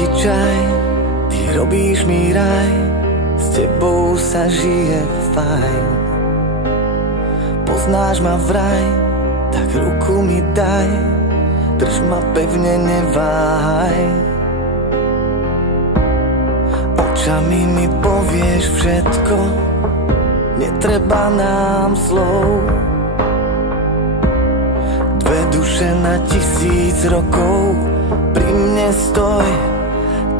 ti čaj, ty robíš mi raj, s tebou sa žije fajn. Poznáš ma vraj, tak ruku mi daj, drž ma pevne, neváhaj. Očami mi povieš všetko, netreba nám slov. Dve duše na 1000 rokov, pri mne stoj,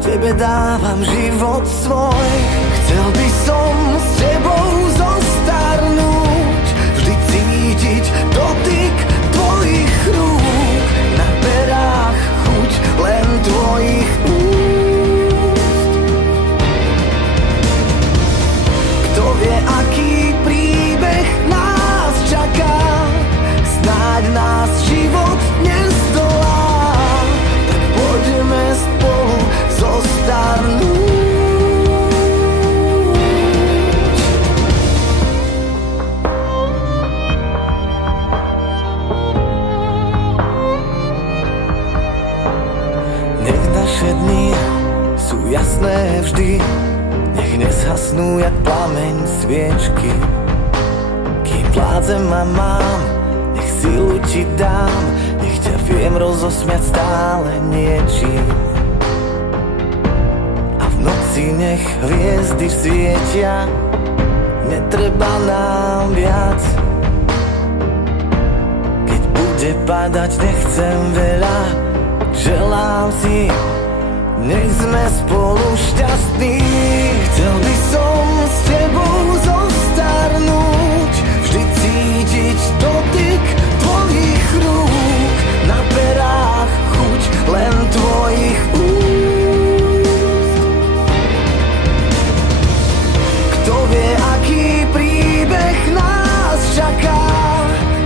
tebe dávam život svoj. Chcel by som s tebou zostarnúť, vždy cítiť dotyk tvojich rúk, na perách chuť len tvojich úst. Kto vie, aký príbeh nás čaká, snáď nás život nezdolá, tak poďme spolu zostarnúť. Nech naše dni sú jasné vždy, nech nezhasnú jak plameň sviečky. Kým vládzem a mám, nech silu ti dám, nech ťa viem rozosmiať stále niečím. A v noci nech hviezdy svietia, netreba nám viac. Keď bude padať, nechcem veľa, želám si, nech sme spolu šťastní. Chcel by som s tebou zostarnúť, vždy cítiť dotyk tvojich rúk, na perách chuť len tvojich úst. Kto vie, aký príbeh nás čaká,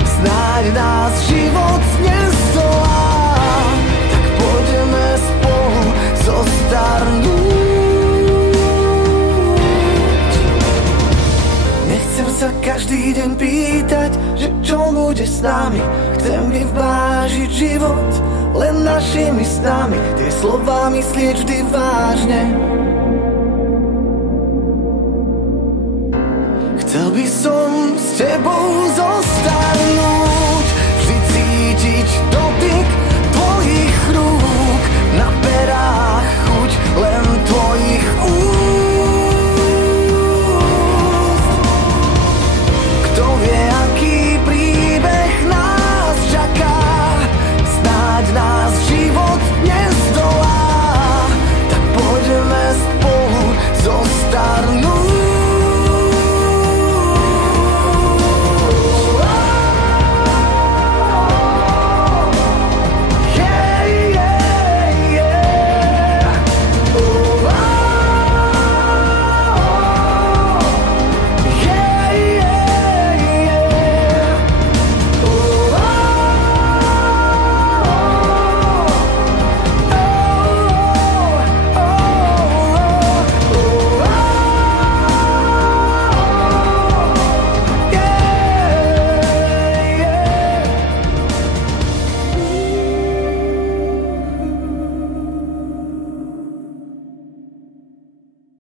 snáď nás život nezdolá, tak poďme spolu zostarnúť. Nechcem sa každý deň pýtať, že čo bude s nami, chcem vyvážiť život len našimi snami, tie slová myslieť vždy vážne. Chcel by som s tebou zostarnúť, vždy cítiť dotyk tvojich rúk, na perách